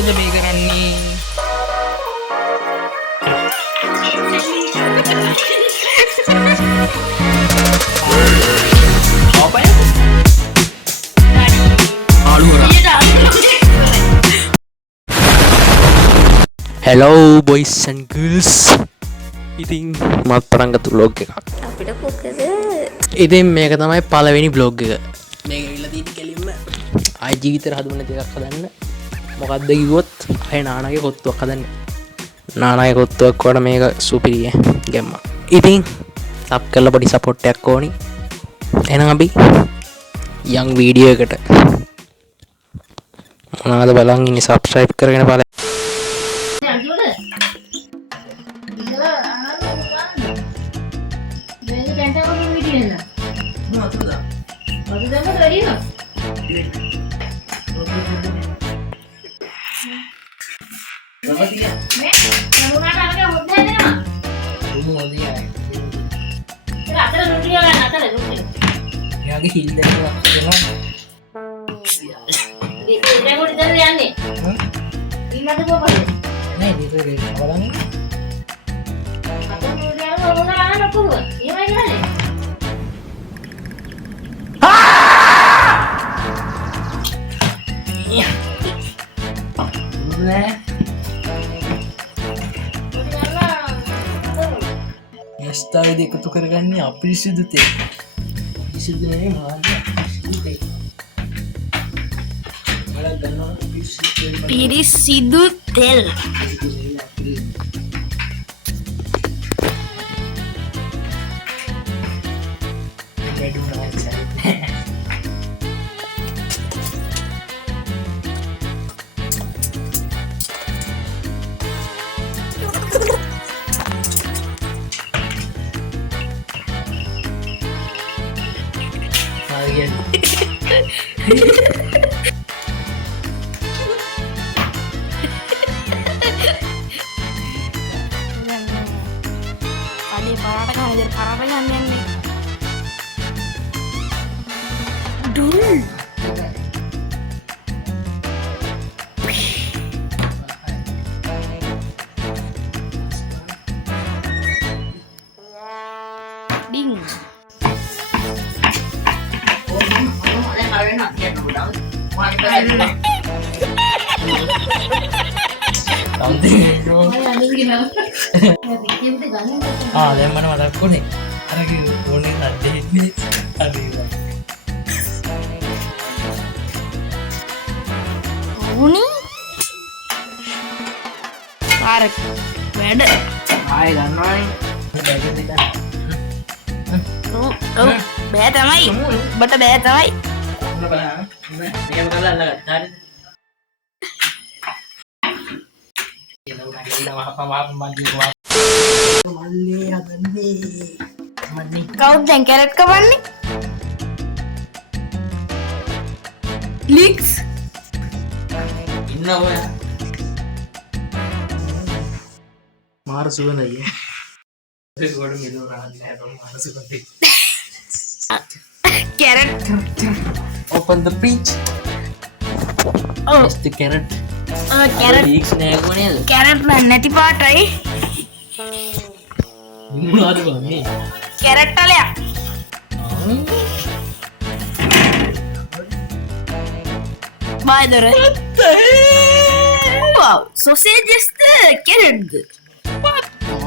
මොකද මේ කරන්නේ? Hello boys and girls. ඉතින් මත් පටන් ගත්ත vlog එකක්. අපිට මොකද? ඉතින් මේක තමයි පළවෙනි vlog එක. මේක ඉල්ල තියෙන්නේ කෙලින්ම ආයි ජීවිතේ හදන්න නැති එකක් හදන්න. මොකද්ද කිව්වොත් ආයි නානාගේ කොත්තුවක් හදන්න. නානාගේ කොත්තුවක් වඩා මේක සුපිරිය ගැම්ම. ඉතින් සබ් කරලා පොඩි සපෝට් එකක් ඕනි. එහෙනම් අපි යම් වීඩියෝ එකට මොනවාද බලන් ඉන්නේ subscribe කරගෙන බලන්න. ස්ථාවේදී එකතු කරගන්නේ අපිරිසිදු තේ. පිරිසිදු නෙමෙයි මාන්නේ අපිරිසිදු තේ. මලක් ගන්නවා පිරිසිදු තෙල්. Ada parah kan ajar parah yang nih. Dul. Ding. දැන් මම මතක් වුණේ අර කිව්ව ඕනේ නැද්දේ හරි Uni? Tarik. Beda. ආයෙ ගන්නවානේ බැග් එක දෙන්න Oh, beda tamai. Bata beda tamai. මොන බලන්න මේක කරලා අල්ලගත්තා හරිද කියලා උනා කියලා වහපම මල්ලේ හදන්නේ මන්නේ Kau dan carrot kapan nih? Leaks. ඉන්නවා මාර සුවඳයි ඒක ගොඩ මෙලෝ රහන් නැහැ මාර සුවඳයි Carrot. open the fridge Oh, just the carrot carrot. leaks නෑ කොහේද Carrot නැති පාටයි. මොනවද බන්නේ Carrot ටලයක්. By the way. Wow, sausage is the carrot. what the hell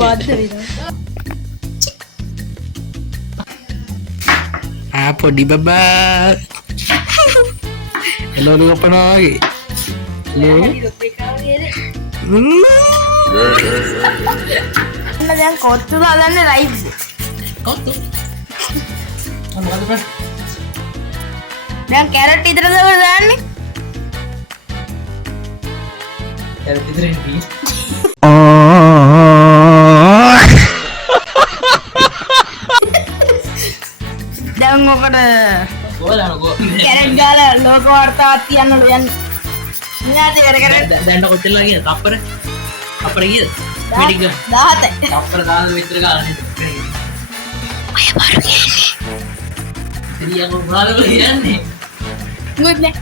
what the hell පොඩි බබා එළවලු කපනවා වගේ දැන් කොත්තු දාන්න රයිට්ස්. කොත්තු මොකද ප්‍රශ්නේ දැන් කැරට් විතරද දාන්නේ? කැරට් විතරේ නේ දැන් මොකද ගෝලාන ගෝ කැරට් ගාලා ලෝක වාර්තාවක් තියන්නලු යන්නේ. ඉනාදී වැඩ කරන්න දැන්ට කොච්චරලා ගියද? අපර ගියද? මෙඩික 17 අපර 10 විතර ගානේ. ඔය බරු කියන්නේ ඉතින් මොනවද කියන්නේ? good නේ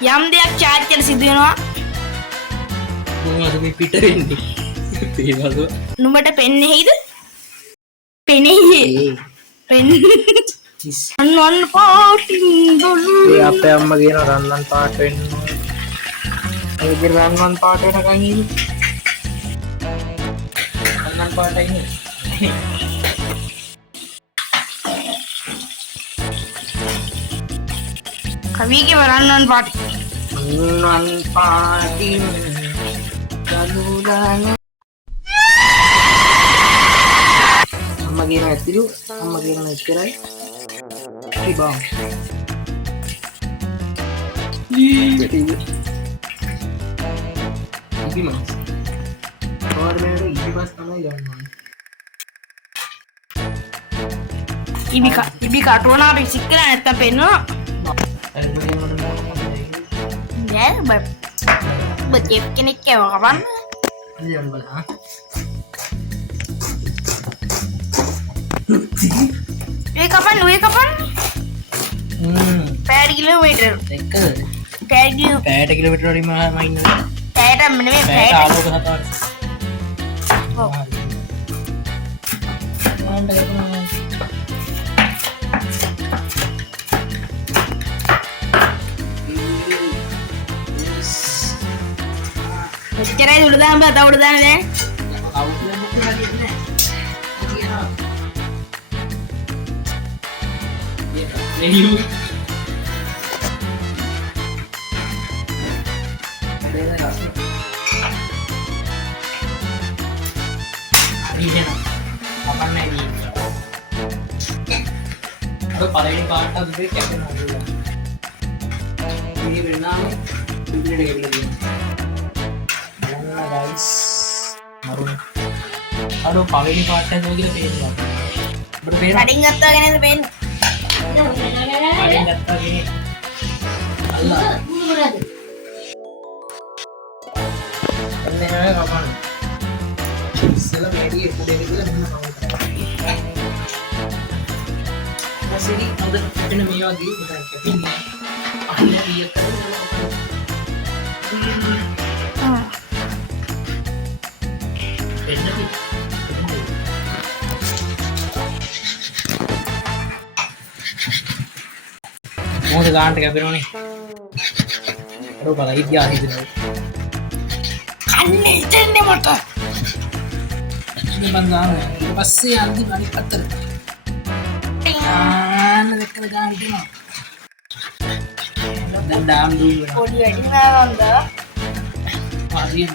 යම් දෙයක් charge කරලා සිදු වෙනවා මොනවද මේ පිට වෙන්නේ? පේනවද? නුඹට පෙන්නේයිද පෙනෙයි අන්නන් පාටින් දොළු ඒ අපේ අම්මා කියන රන්වන් පාට වෙන්න ඒ ඉතින් රන්වන් පාට වෙනකන් ඉන්නේ රන්වන් පාටයි නේ කවිගේ රන්නන් පාටි රන්වන් පාටින් දනුරාන අම්මා කියන ඇත්තලු අම්මා කියන එච්චරයි ඉබා ඉබිමස් පාරමේට ඉබිමස් තමයි ගන්නවා ඉබි කටුවනා අපි සික් කරලා නැත්තම් පෙන්නවා නෑ ඔබ චෙෆ් කෙනෙක් කියව කපන්න ඉතින් බලන්න ඒ කපන්න පැය කිලෝමීටර් එක පැය කිලෝමීටර වලින් මයින් පැයට නෙමෙයි පැයට පැයට ආලෝක හතර ඔව්. එච්චරයි උඩ දාන්න බෑ තව උඩ දාන්න නෑ පළවෙනි පාට අද කැපෙන හොඳයි. මේ වෙනාම ඉදිරියට ගෙවිලා තියෙනවා. මොනවා ගයිස් මරුණ. අර පළවෙනි පාට එක කියලා පේනවා. ඔබට පේනවා. කඩින් ගත්තා ගැනද පේන්නේ කඩින් ගත්තා නේ. අල්ලා. එන්නේ නැහැ කපන්න. ඉස්සෙල්ලා මේඩි එක දෙක කියලා මෙන්න කවුද. සෙරි හොඳට පිටින මේ වගේ ඉතින් කැපින්නේ අහන්නේ රියල් කරනවා මොකද ගානට කැපෙනවනේ අර බලයි ඉතියා හිතනවා කන්නේ ඉතින්නේ මට ඉතින් මං ගානවා ඊට පස්සේ අන්තිම අනිත් පැත්තට දෙකල ගාන දෙනවා දැන් ඩාම් දුන්න පොඩි වැඩි නෑවන්ද පාදිය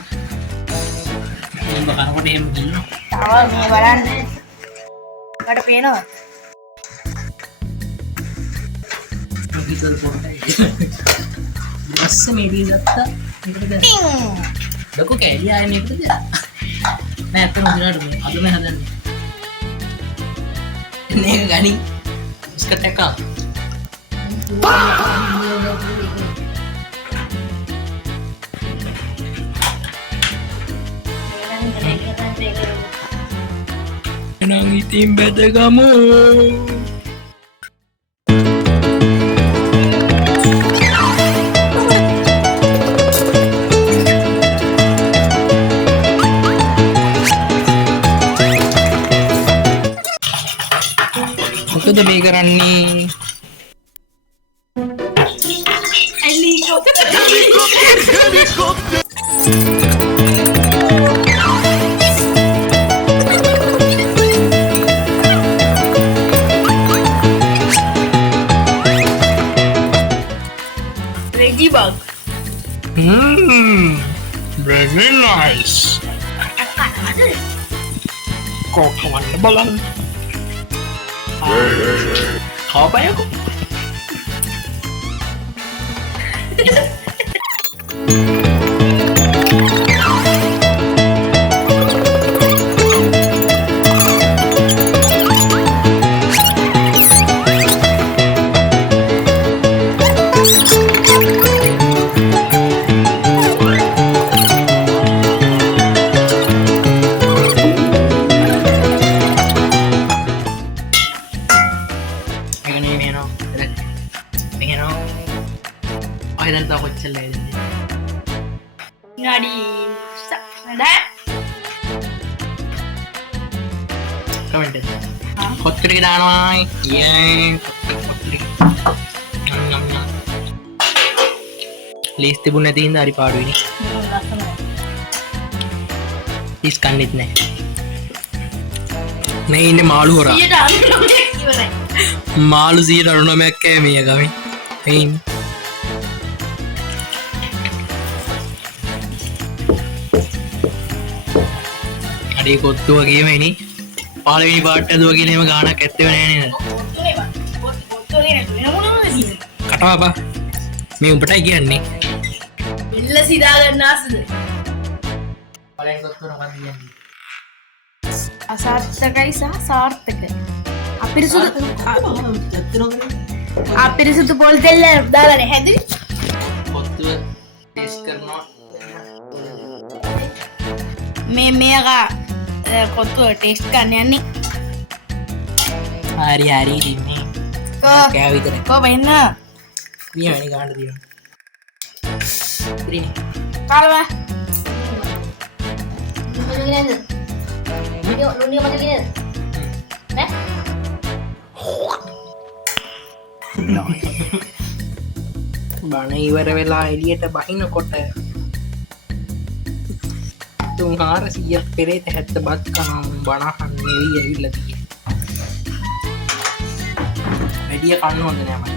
එහෙම කරනකොට එහෙම දිනනවා තව මේ බලන්න මට පේනවා කම්පියුටර් පොඩ්ඩයි දැස්ස මේදී ගත්තා මේකට දැන් ලොකු කැලිය ආයේ මේකට නෑ අතන උදේට මේ අද මේ හදන්නේ මේක ගනි බිස්කට් එකක් නං ඉතින් බෙදගමු මොකද මේ කරන්නේ රෙජි bug very nice. Kau kawan lebalan. Kau apa ya kau? Akhirnya tahu celah ini. Ngadi ada Comment. Kot kiri kita noi. Yeah. Kot kiri. Nyam nyam. List තිබුණ නැති හින්දා හරි පාඩු වෙන්නේ. List කන්නෙත් නැහැ. මේ ඉන්නේ මාළු හොරා. 99 ඉවරයි. මාළු 99ක් කෑ මේ ගමේ. මේ ඉන්නේ. අඩේ කොත්තු වගේම එනි. පළවෙනි පාට ඇදුවා කියලා එහෙම ගාණක් ඇත්තේ නැහැ නේද? කටවා බා. මේ උඹටයි කියන්නේ. එල්ල සිදා ගන්න ආසද? පළවෙනි කොත්තු මොකක්ද කියන්නේ? අසාර්ථකයි සහ සාර්ථකයි. අපිරිසුදු පොල් තෙල් දාලා නැහැ. කොත්තුව ටෙස්ට් කරනවා. මේක කොත්තුව ටෙස්ට් කරන්න යන්නේ. හරි හරි ඉන්නේ. කෑ විතරයි. කො වෙන්න? මිය වෙනි ගාන්න දිනවා. ඉතින් කාලවා. බණ ඉවර වෙලා එළියට බහිනකොට 300ක් පෙරේත 70 බත් කනවා බණහන් නෙවි ඇවිල්ලා තියෙන්නේ. වැඩිය කන්න හොඳ නෑ මට.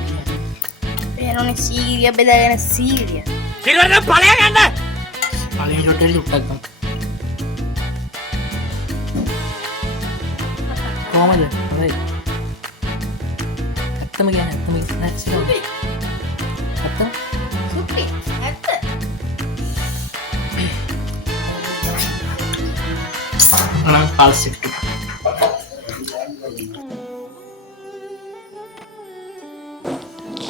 පේනෝනේ සීරිය බෙදාගෙන සීරිය. සිරුරට ඵලය ගන්න. ඵලෙන් ෂොට් එකක් ගන්න. කොහමද? හරි. ඇත්තම කියන්නේ නැත්නම් ඇත්තම සුප්පි. ඇත්ත. අනං පල්ස් එක.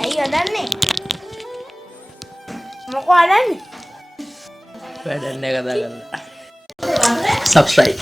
ඇයි අදන්නේ? මොකෝ අදන්නේ? වැඩන්නේ කතා කරන්න. subscribe